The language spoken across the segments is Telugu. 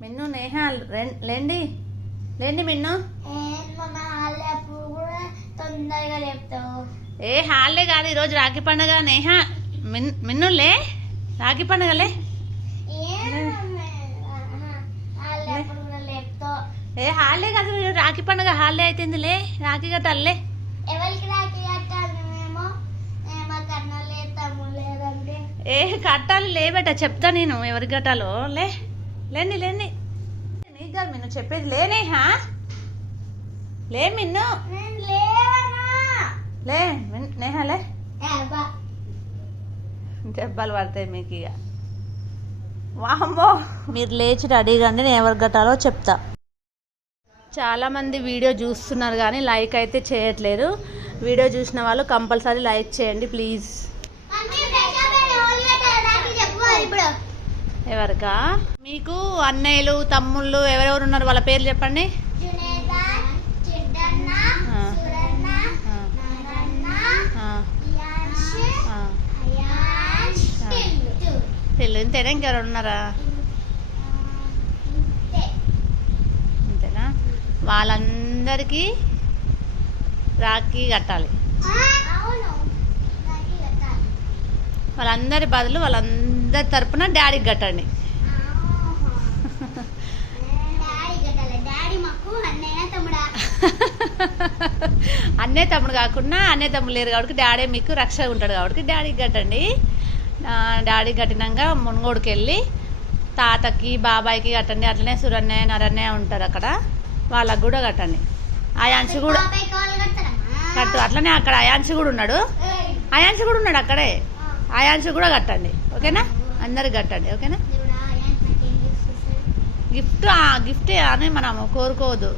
మిన్ను నేహ లేండి. లేండి మిన్ను. తొందరగా లేపుతావు. ఏ హాలిడే కాదు ఈరోజు రాఖీ పండుగ నేహ. మిన్ మిన్ను లే. రాఖీ పండుగలే ఏ హాలిడే కాదు రాఖీ పండుగ హాలిడే అవుతుంది లే. రాఖీ కట్టాలే ఏ కట్టాలి లే బెట చెప్తా నేను ఎవరికి కట్టాలో లే. లేండి లేండి నీకు కాదు మిన్ను చెప్పేది లే నేహ లే మిన్ను. నేను లేవనా? లే నేహ లే. దెబ్బలు పడతాయి మీకు ఇక. వామ్మో. మీరు లేచి రెడీగా అండి నేను ఎవరికి కట్టాలో చెప్తా. చాలామంది వీడియో చూస్తున్నారు కానీ లైక్ అయితే చేయట్లేదు. వీడియో చూసిన వాళ్ళు కంపల్సరీ లైక్ చేయండి ప్లీజ్. ఇప్పుడు. ఎవరికా? మీకు అన్నయ్యలు తమ్ముళ్ళు ఎవరెవరు ఉన్నారు? వాళ్ళ పేర్లు చెప్పండి. ఇంతేనా ఇంకెవరు ఉన్నారా? ఇంతే. అంతేనా వాళ్ళందరికీ రాఖీ కట్టాలి. అవును. నాకు కట్టాలి. వాళ్ళందరి బదులు వాళ్ళందరి తరపున డాడీకి కట్టండి అన్నే తమ్ముడు కాకుండా అన్నే తమ్ముడు లేరు కాబట్టి డాడీ మీకు రక్ష ఉంటాడు కాబట్టి డాడీకి కట్టండి డాడీకి కట్టినాక మునుగోడుకి వెళ్ళి తాతకి బాబాయ్కి కట్టండి అట్లనే సురన్నయ్య నరన్నయ్య ఉంటారు అక్కడ. వాళ్ళకి కూడా కట్టండి అయాంశి కూడా కట్టు. అట్లనే అక్కడ అయాంశి కూడా ఉన్నాడు. అయాంశి కూడా ఉన్నాడు అక్కడే. అయాంశి కూడా కట్టండి ఓకేనా? అందరికి కట్టండి ఓకేనా? గిఫ్ట్ గిఫ్ట్ అని మనం కోరుకోవద్దు.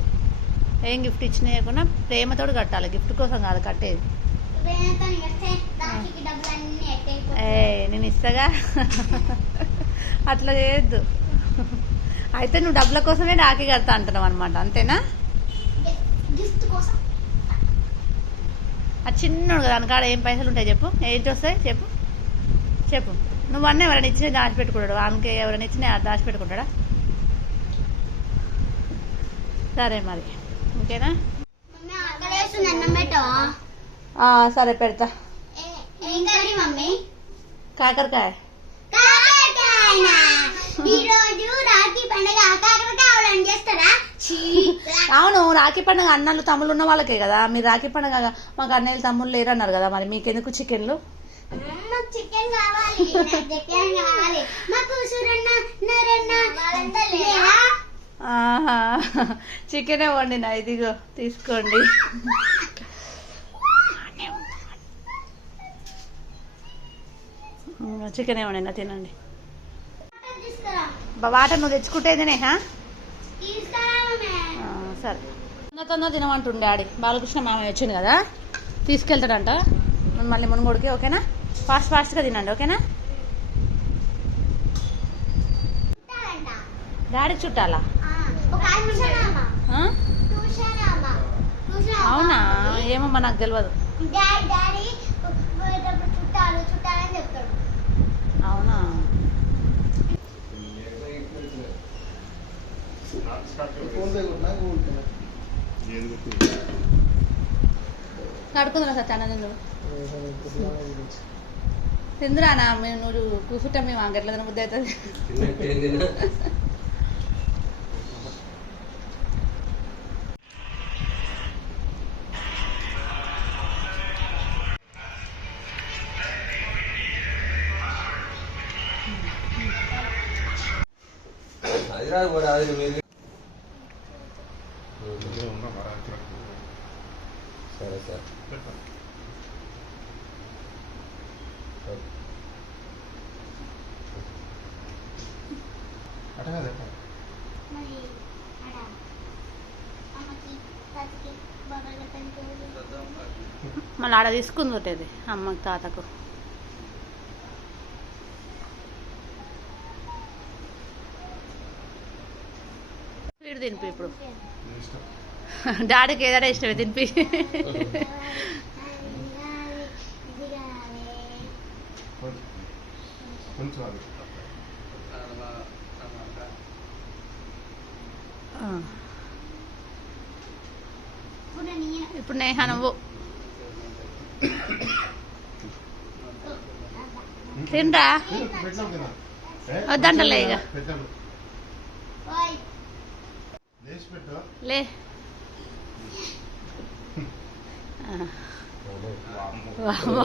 ఏం గిఫ్ట్ ఇచ్చినా ప్రేమతోటి కట్టాలి గిఫ్ట్ కోసం కాదు కట్టేది. ఏ నేను ఇస్తాగా? అట్లా చేయొద్దు. అయితే నువ్వు డబ్బుల కోసమే డాకి కడతా అంటున్నావు అనమాట అంతేనా? ఆ చిన్నోడు కదా దానికాడ ఏం పైసలు ఉంటాయి చెప్పు? ఏంటి వస్తాయి? చెప్పు. చెప్పు. నువ్వు అన్న ఎవరైనా ఇచ్చినా దాచిపెట్టుకుంటాడు. వానికి ఎవరైనా ఇచ్చినా దాచిపెట్టుకుంటాడా? సరే మరి. ఓకేనా సరే పెడతా. కాకరకాయ. అవును రాఖీ పండుగ అన్నలు తమ్ముళ్ళు ఉన్న వాళ్ళకే కదా. మీరు రాఖీ పండుగ మాకు అన్నయ్యలు తమ్ముళ్ళు లేరు అన్నారు కదా మరి. మీకెందుకు చికెన్లు? చికెన్ కావాలి చికెన్ కావాలి. మాకు సురన్న నరన్న వాళ్ళంతా లేరా? ఆహా చికెనే వండిన ఇదిగో తీసుకోండి. చికెనే వండిన తినండి. వాటర్ నువ్వు తెచ్చుకుంటేదేనే హా? తీసుకురా మమ్మీ ఆ, సరే. తొందర తొందర తినమంటుండే ఆడి బాలకృష్ణ మామయ్య వచ్చింది కదా తీసుకెళ్తాడంట. మళ్ళీ మునుగోడికి ఓకేనా? ఫాస్ట్ ఫాస్ట్గా తినండి ఓకేనా. డాడీకి చుట్టాలా? అవునా? ఏమో నాకు తెలియదు డాడీ డాడీ అవునా? కడుకుందా సార్ చాలా నేను తిందురా నా మేము నువ్వు కూర్చుంటా మేము అంగట్ల తిన బుద్ధి అవుతుంది అది రాదు మరి అది మీరు సరే సార్ మరి అడ అమ్మకి తాతకి బాబాయ్ పెళ్ళి మళ్ళీ ఆడ తీసుకుంది ఒకటేది అమ్మకి తాతకు. వీడు తినిపి ఇప్పుడు. డాడీకి ఏదైనా ఇష్టమే తినిపి. కొంచెం అది. ఇప్పుడు నేహ నువ్వు తినరా? వద్దంటలే ఇక. లే. వామ్మో.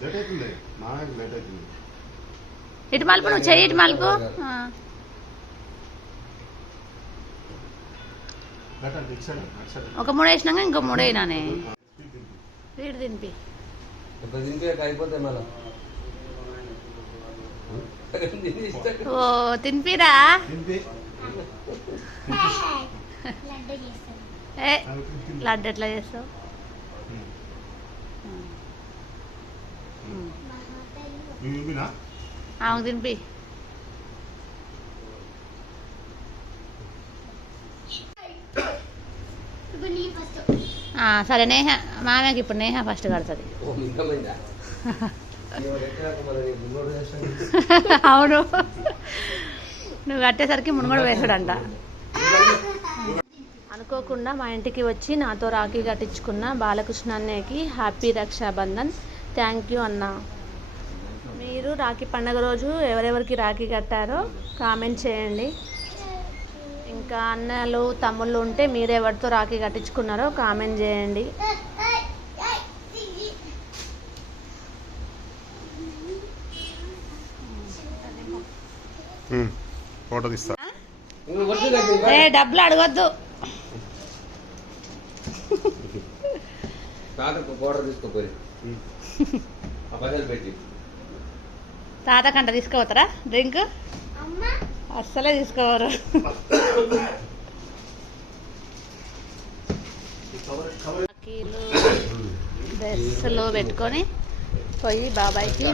లేట్ అవుతుంది. మాకు లేట్ అవుతుంది. ఇటు మలుపు నువ్వు? చెయ్యి ఇటు మలుపు. ఒక మూడు వేసినాక ఇంకో మూడు తింపి. వీడు ఇష్టం. ఓ తినిపిరా. లడ్డు ఎట్లా చేస్తావు? ఆమెకు తినిపి. సరే నేహ మామయ్యకి ఇప్పుడు నేహ ఫస్ట్ కడుతుంది. అవును. నువ్వు కట్టేసరికి మునుగోడు వేసాడంట అనుకోకుండా మా ఇంటికి వచ్చి నాతో రాఖీ కట్టించుకున్న బాలకృష్ణ అన్నయ్యకి హ్యాపీ రక్షాబంధన్. థ్యాంక్ యూ అన్న. మీరు రాఖీ పండగ రోజు ఎవరెవరికి రాఖీ కట్టారో కామెంట్ చేయండి. ఇంకా అన్నలు తమ్ముళ్ళు ఉంటే మీరు ఎవరితో రాఖీ కట్టించుకున్నారో కామెంట్ చేయండి. ఫోటో తీస్తా. డబ్బులు అడగొద్దు. తాతకు పౌడర్ తీసుకోపోయి. ఆ పైసలు పెట్టి. తాత కంట తీసుకోపోతారా డ్రింక్? అమ్మ. అస్సలే తీసుకోవరు. రాఖీలు డ్రెస్సులు పెట్టుకొని పోయి బాబాయ్కి.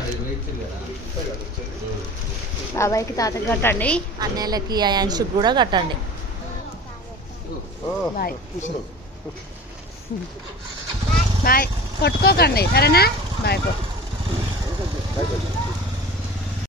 బాబాయ్కి తాతకి కట్టండి అన్నయ్యలకి అయాన్షుకి కూడా కట్టండి. బాయ్. బాయ్. కొట్టుకోకండి. సరేనా? బాయ్ పో.